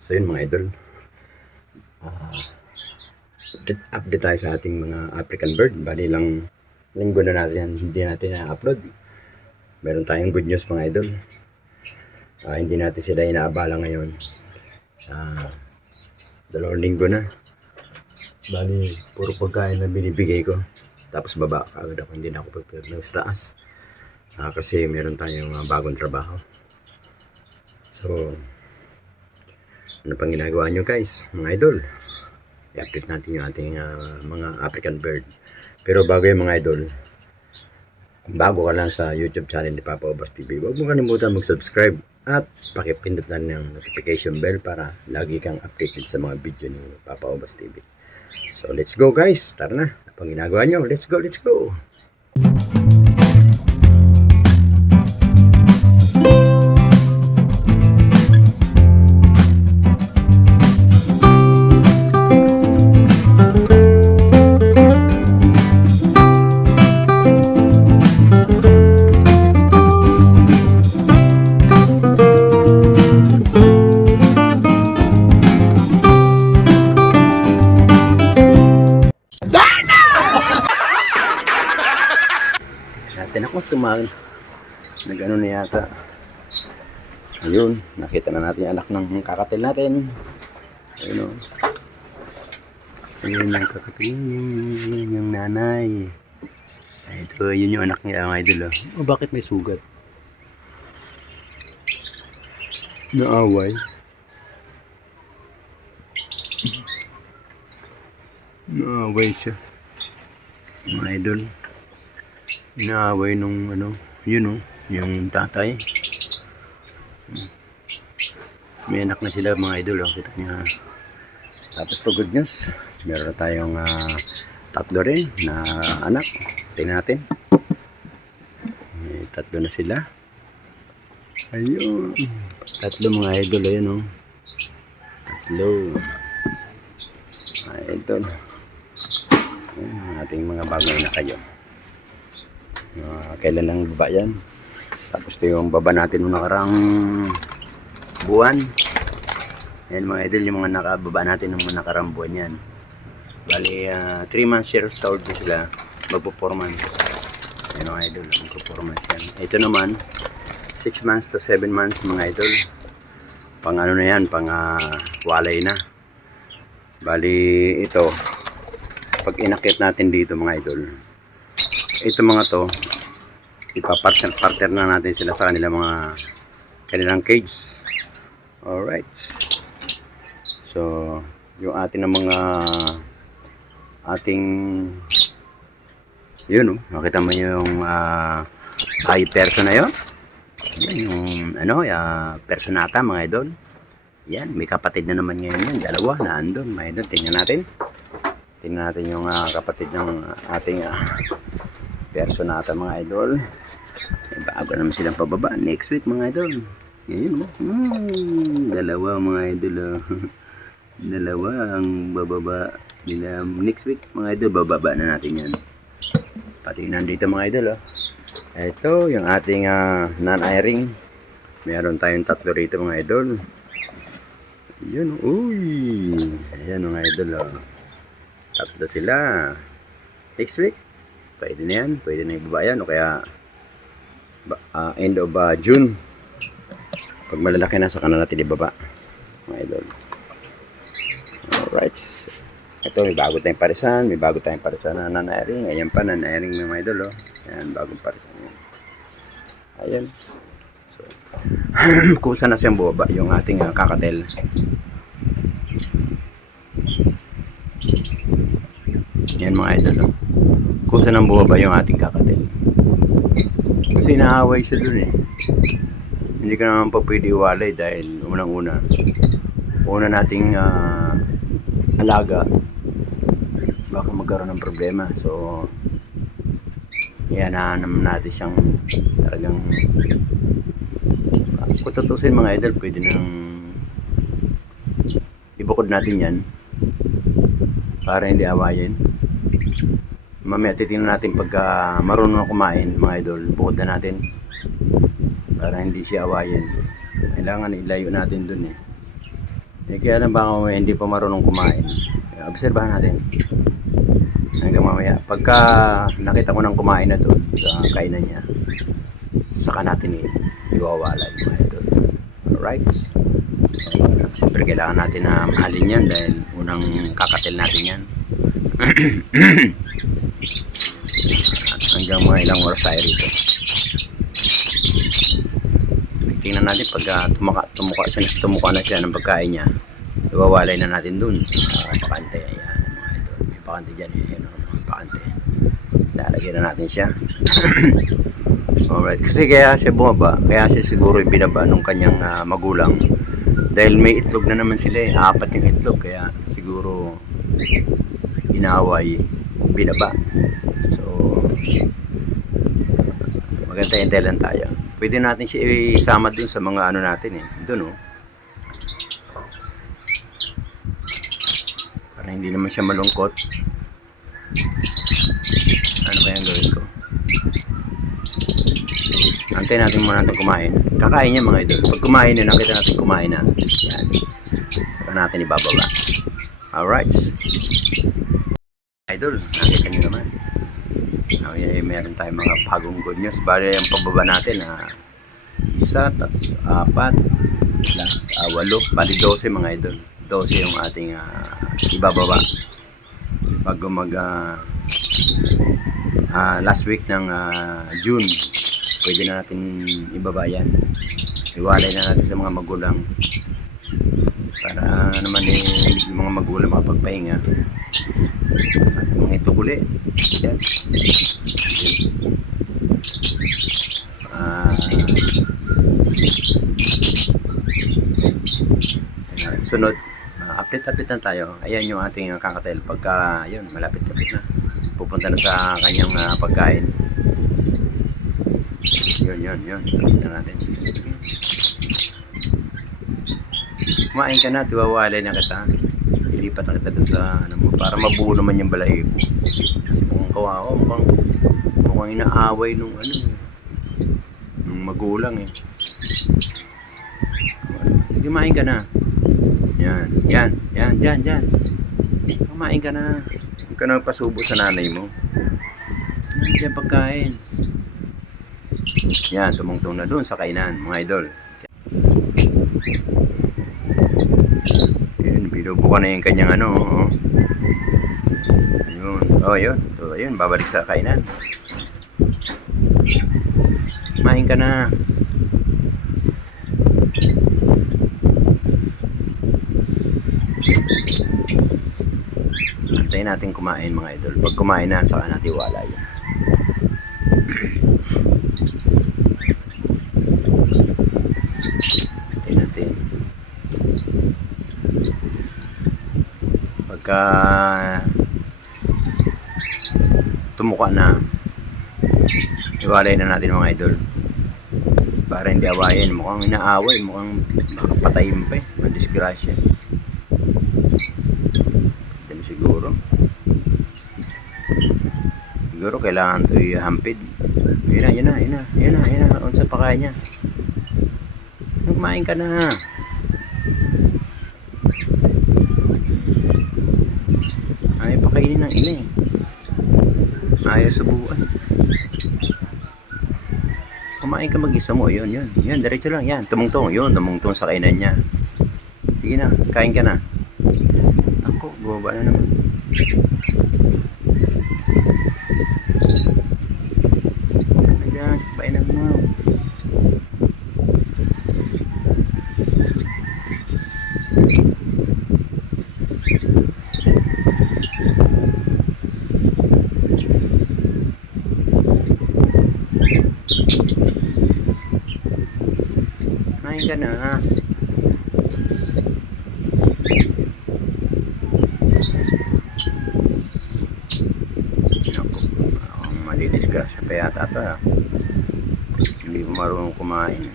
So yun mga idol, update tayo sa ating mga African bird. Bali lang linggo na natin yan, hindi natin na-upload. Meron tayong good news mga idol. Hindi natin sila inaabala ngayon. 2 linggo na. Bali, puro pagkain na binibigay ko. Tapos baba kaagad ako, hindi na ako pagpapag sa taas. Kasi meron tayong bagong trabaho. So, ano pang ginagawa nyo guys, mga idol? I-update natin yung ating mga African bird. Pero bago yung mga idol, kung bago ka lang sa YouTube channel ni Papa Obas TV, huwag mo kalimutan mag-subscribe at pakipindot na ng notification bell para lagi kang updated sa mga video ni Papa Obas TV. So let's go guys, tara na. Ano pang ginagawa nyo? Let's go, let's go! Natin ako nag-ano na yata. Ayun, nakita na natin yung anak ng kakatil natin. Ayun o. Ayun yung kakatil, yun yung nanay. Ito, yun yung anak niya, mga idol. Oh, bakit may sugat? Naaway. Naaway siya. Mga idol. Inaaway nung ano, yun o, yung tatay. May anak na sila mga idol, kita niya. Tapos to good news, meron tayong 3 rin na anak. Tingnan natin. May 3 na sila. Ayun. 3 mga idol, ayun o. 3. Idol. Ayun, ating mga bagay na kayo. Kailan lang baba yan. Tapos ito yung baba natin nung nakarang buwan. Yan mga idol, yung mga nakababa natin nung nakarang buwan yan. Bali 3 months years old na sila, magpo 4 months. Yan mga idol, magpo 4 months yan. Ito naman 6 months to 7 months mga idol. Pang ano na yan, pang walay na. Bali ito, pag inakit natin dito mga idol, ito mga to, ipapartner na natin sila sa kanilang cage. Alright. So, yung ating yun, makita mo yung ay person na yun. Yan, yung personata mga idol. Yan, may kapatid na naman ngayon yan. 2 na andun mga idol. Tingnan natin yung kapatid ng ating personata mga idol. Bago naman silang pababa next week mga idol. Ngayon 2 mga idol. 2 ang bababa nila next week mga idol. Bababa na natin yan. Pati nandito mga idol. Ito yung ating non-airing. Meron tayong 3 rito mga idol. Yun, uy. Ayan mga idol. 3 sila. Next week pwede na yan, pwede na ibaba yan o kaya end of June pag malalaki na sa kanila natin ibaba mga idol. Alright, ito may bago tayong parisan na nanairing. Ayan pa, nanairing mga idol ayan, bagong parisan yan. Ayan, so kusa na siyang bubaba yung ating kakatel. Yan mga idol kusa nang bumaba yung ating kakatil. Kasi naaway siya dun Hindi ka naman pa pwede iwalay dahil una nating alaga, baka magkaroon ng problema. So yan naman natin siyang talagang kung tutusin mga idol, pwede nang ibukod natin yan para hindi awayin. Mamaya titingnan natin pagka marunong na kumain mga idol, bukod na natin para hindi siya awayin. Kailangan ilayo natin dun Kaya lang baka mamaya hindi pa marunong kumain. Obserbahan natin. Hanggang mamaya. Pagka nakita ko ng kumain na doon sa kainan niya, saka natin iwawalan mga idol. Alright. Siyempre kailangan natin na mahalin yan dahil unang kakatil natin yan. Hanggang mga ilang oras tayo rito. Tingnan natin pag tumuka na siya ng pagkain niya, iwawalay na natin dun sa pakante. Ayan mga idol, may pakante dyan mga pakante. Lalagyan na natin siya. Alright, kasi kaya siya bumaba, kaya siya siguro binaba nung kanyang magulang dahil may itlog na naman sila eh, 4 yung itlog, kaya siguro inaway, binaba. So magantay-antay lang tayo. Pwede natin siya isama dun sa mga ano natin eh, dun oh, para hindi naman siya malungkot. Ano kaya ang gawin ko? Antayin natin muna natin kumain. Kakain niya mga idol. Pag kumain na, nakita natin kumain na. Yan. Saka natin ibababa. Alright. Idol, nakita niyo naman. Okay, meron tayong mga bagong good news. Bale, yung pababa natin, 1, 3, 4, 8, bali 12 mga idol. 12 yung ating ibababa. Bago mag last week ng June, pwede na natin ibaba yan. Iwalay na natin sa mga magulang para naman yung mga magulang makapagpahinga at mga ituguli yan. Sunod, update lang tayo. Ayan yung ating kakatel pagka yun, malapit-lapit na pupunta na sa kanyang pagkain. Yun. Tignan natin. Kumain ka na, tiwawalay na kita. Ilipat na kita dun sa ano mo, para mabuo naman yung balahibo. Kasi mukhang kawawa, mukhang inaaway nung nung magulang eh. Sige, kumain ka na. Yan. Kumain ka na. Huwag ka na pasubo sa nanay mo. Yan pagkain. Yan, tumungtong na dun sa kainan, mga idol. Yan, binubuka na yung kanyang Yun. So, ayun, babalik sa kainan. Kumain ka na. Antayin natin kumain mga idol. Pag kumain na, saka natin iwalay. Antayin natin. Pagka tumuka na, iwalay na natin mga idol. Para hindi awayin. Mukhang inaaway. Mukhang makapatayin pa eh. Madisgrasya. Siguro kailangan ito ihampid. Yan na. Unsa pa kaya niya? Kumain ka na. Ayaw pakainin ng ina eh. Ayaw subuan. Kumain ka mag-isa mo. Yun. Yan, diretso lang. Yan, tumungtong sa kainan niya. Sige na, kain ka na. Ako, bumaba na naman. Ayan, painan mo. Kain ka na. Madidisgrasya pa yata ito ha. Hindi mo marunong kumain.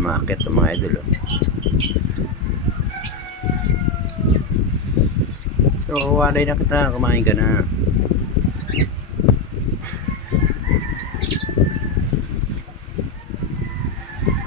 Maakit ang mga idol oh. So So, walay na kita. Kumain ka na.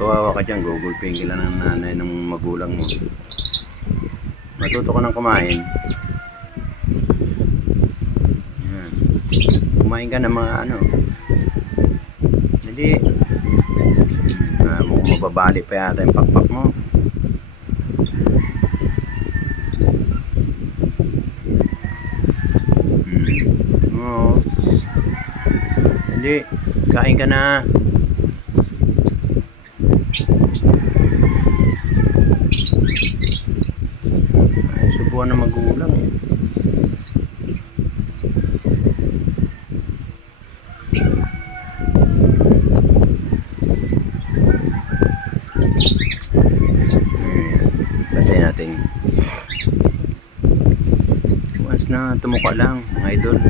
Kawawa ka dyan. Gugulping ka lang ng nanay ng magulang mo. Matuto ka ng kumain. Yan. Kumain ka ng mga ano. Hindi. Mukhang mababali pa yata yung pakpak mo. Oo. Hindi. Kain ka na. Ay, subuhan na magulang eh. Patay natin. Once na tumuka lang, mga idol.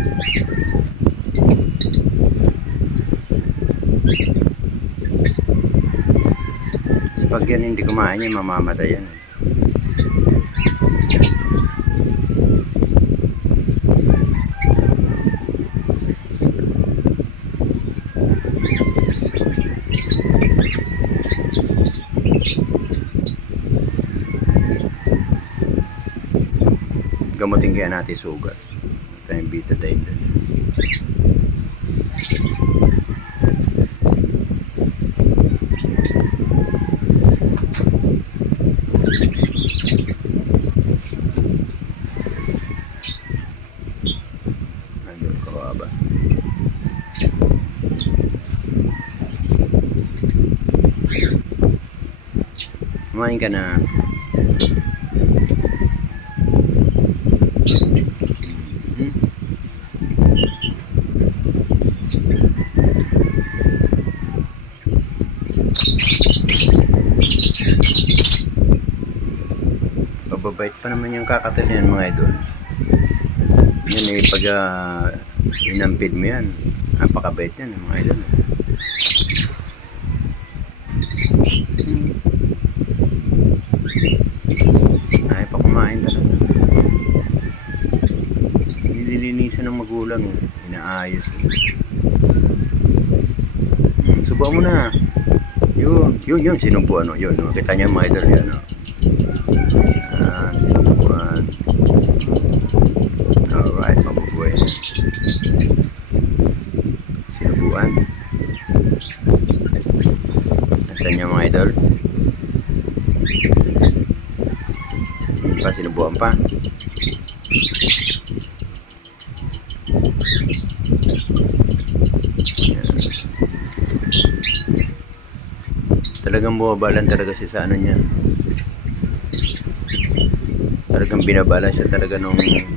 So, pag yan hindi kumain yan, mamamatay yan. Gamutin kaya natin sugat. Ito yung betadine din. Ayun, kawawa. Kumain ka na. Mababait pa naman yung kakatil yan mga idol. Yan eh, pag inampid mo yan, napakabait yan mga idol. Ay pa kumain talaga. Nililinisan ng magulang eh. Inaayos. Subuan mo na. Yun, sinubuan o. Yun, kita niya mga idol yan o. Sinubuan. Alright, mabubuhay. Sinubuan. Kita niya mga idol. Sinubuan pa. Talagang bumabalan talaga siya sa ano niya. Talagang binabala siya talaga nung ayun.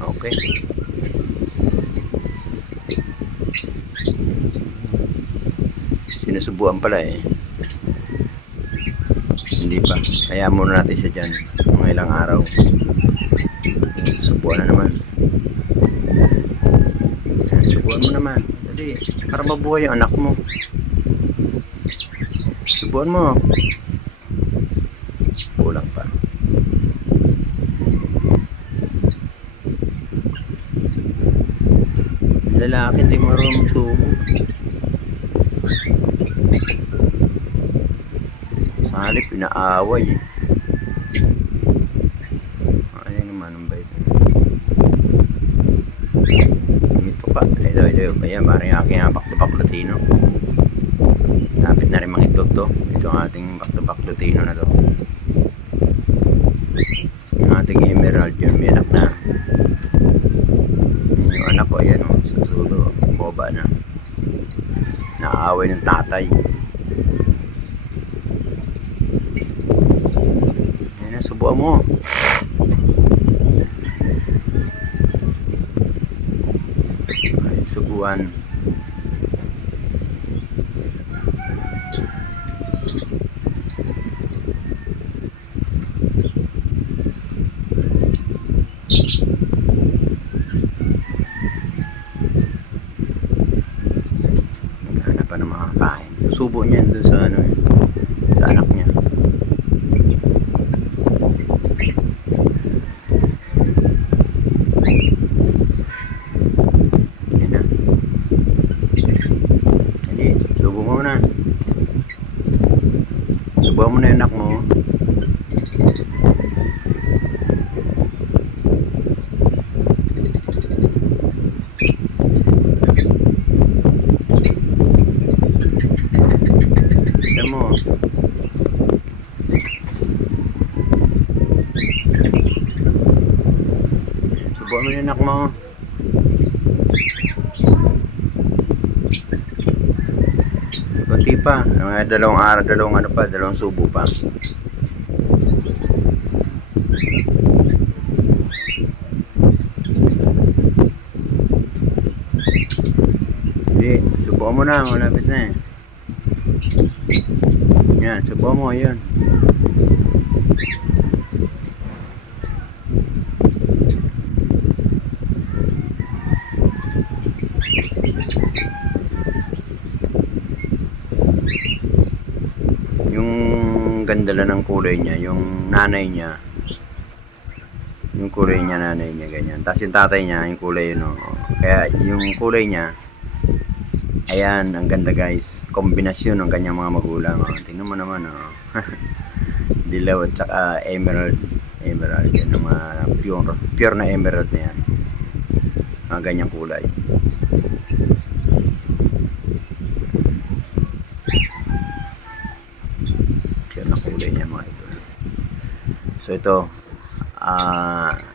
Oh. Okay. Sinusubuan pala eh. Hindi pa. Kaya muna natin siya dyan. Mga ilang araw. Subuan na naman. Subuan mo naman. Dali. Para mabuhay yung anak mo. Subuan mo. Kulang pa. Lalaki hindi marunong subo. Sa halip, inaaway eh. Ayan naman ang bait. Ito pa. Ito. Ayan, parang aking back-to-back Latino. Lapit na rin mga itlog to. Ito ang ating back-to-back Latino na to. Yung ating emerald yun, may anak na. Yung anak ko, ayan o. Susulo. Boba na. Naaaway ng tatay. Subuan mo. Ay, subuan. Naghanap pa ng mga kain. Subo niya doon sa ano, sa anak niya. Subukan mo na yung anak mo. Tignan mo. Subukan mo yung anak mo. Kunti pa. Mga dalawang araw, dalawang subo pa. Hindi, subukan mo na. Malapit na eh. Yan, subukan mo. Yan. Yung ganda lang ng kulay niya, yung nanay niya, nanay niya ganyan. Tapos yung tatay niya, yung kulay yun, oh. Kaya yung kulay niya, ayan, ang ganda guys. Kombinasyon ng kanyang mga magulang. Oh. Tingnan mo naman, oh. Dilaw at saka emerald. Emerald, yan ang mga pure na emerald na yan. Mga ganyang kulay. Na kulay niya mga idol. So ito,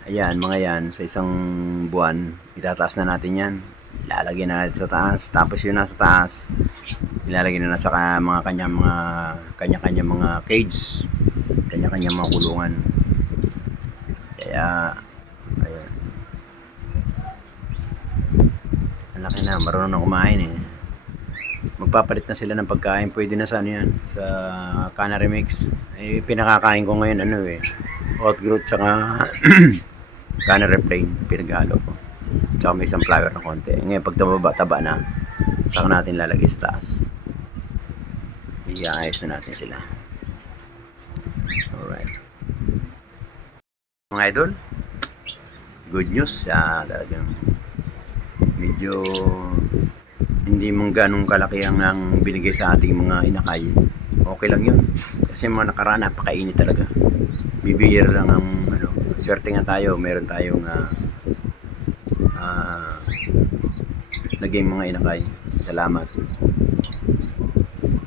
ayan, mga yan, sa isang buwan, itataas na natin yan. Ilalagay na natin sa taas. Tapos yun nasa taas, ilalagay na sa mga kanya-kanya mga cage, kanya-kanya mga kulungan. Kaya, ayan. Ang laki na, marunong na kumain eh. Magpapalit na sila ng pagkain. Pwede na sa ano yan, sa Canary Mix. Eh, pinakakain ko ngayon ano eh, oat groat tsaka Canary plain, pinag-halo ko. Tsaka may isang flour na konti. Ngayon pag taba na, saka natin lalagay sa taas. Iayos na natin sila. Alright. Mga idol, good news. Talagang medyo hindi mong ganong kalaki ang binigay sa ating mga inakay. Okay lang yun. Kasi mga nakaraan, napakainit talaga. Bibihira lang ang ano. Swerte nga tayo, meron tayong naging mga inakay. Salamat.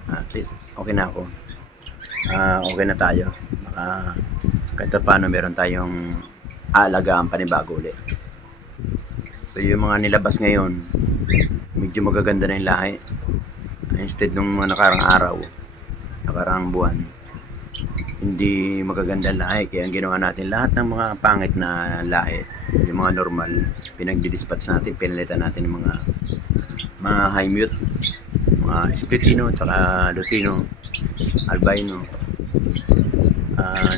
At least, okay na ako. Okay na tayo. Kahit paano meron tayong aalagaan panibago ulit. So yung mga nilabas ngayon, medyo magaganda na yung lahi. Instead nung mga nakarang buwan, hindi magaganda ang lahi. Kaya ang ginawa natin, lahat ng mga pangit na lahi, yung mga normal, pinagdidispatch natin, pinalitan natin ng mga high mute, mga Splitino, tsaka Lutino, Albino,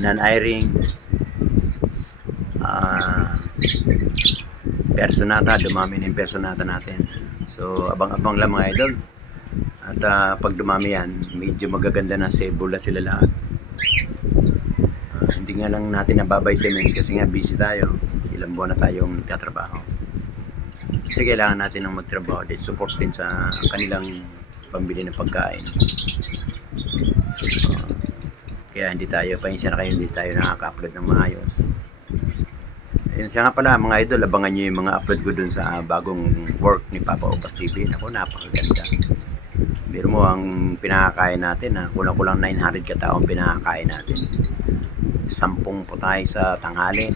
non-airing, Personata, dumami na yung Personata natin. So, abang-abang lang mga idol. At pag dumami yan, medyo magaganda na sebula sila lahat. Hindi nga lang natin nababitamins kasi nga busy tayo. Ilang buwan na tayong nagtatrabaho. Kasi kailangan natin ng magtrabaho din. Support din sa kanilang pambili ng pagkain. Kaya hindi tayo, pahinsya na kayo, hindi tayo nakaka-upload ng maayos. Ayun siya nga pala mga idol, abangan nyo yung mga upload ko dun sa bagong work ni Papa Obas TV. Ako, napakaganda. Biro mo ang pinakakain natin, kulang-kulang 900 kataong pinakakain natin. 10 po tayo sa tanghali,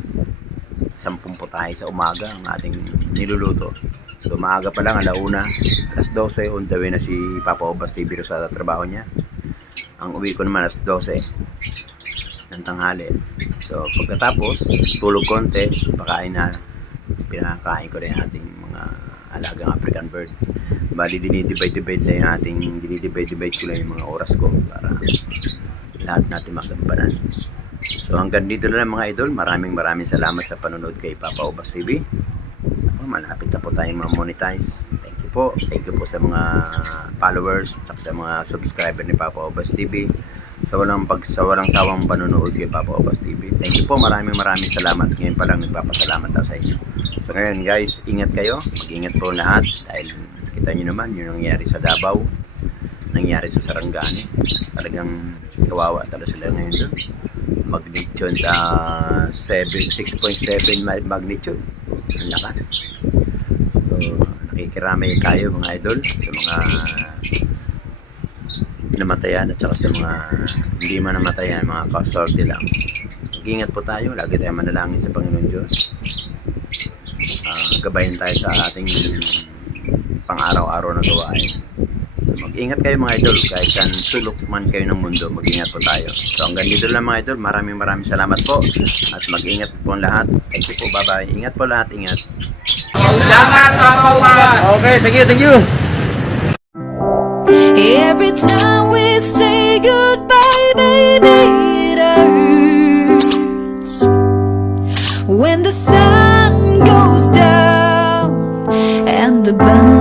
10 po tayo sa umaga ang ating niluluto. So maaga pa lang, alauna, alas 12, on the way na si Papa Obas TV sa trabaho niya. Ang uwi ko naman alas 12 ng tanghali. So pagkatapos, tulog konti, pakain na, pinakain ko rin ating mga alagang African bird. Bali, dinidivide ko lang yung mga oras ko para lahat natin magampanan. So hanggang dito na lang mga idol. Maraming salamat sa panonood kay Papa Obas TV. Malapit na po tayong ma-monetize. Thank you po sa mga followers at sa mga subscriber ni Papa Obas TV. Sa walang sawang panonood kay Papa Obas TV. Thank you po, maraming salamat. Ngayon pa lang nagpapasalamat daw sa inyo. So ngayon guys, ingat kayo. Mag-ingat po lahat dahil kita nyo naman yung nangyari sa Davao, nangyari sa Sarangani. Talagang Kawawa talaga sila ngayon doon. Magnitude 6.7 magnitude. Ang lakas. So, nakikiramay tayo mga idol sa mga namatayan at saka sa mga hindi man namatayan, mga casualty lang. Mag-ingat po tayo. Lagi tayo manalangin sa Panginoon Diyos. Gabayan tayo sa ating pang-araw-araw na gawain. So mag-ingat kayo mga idol, kahit saan sulok man kayo ng mundo, mag-ingat po tayo. So hanggang dito lang mga idol, maraming salamat po at mag-ingat po ang lahat. Thank you po, bye-bye. Ingat po lahat, ingat. Salamat Papa. Okay, thank you. Every time we say goodbye, baby, it hurts. When the sun goes down and the band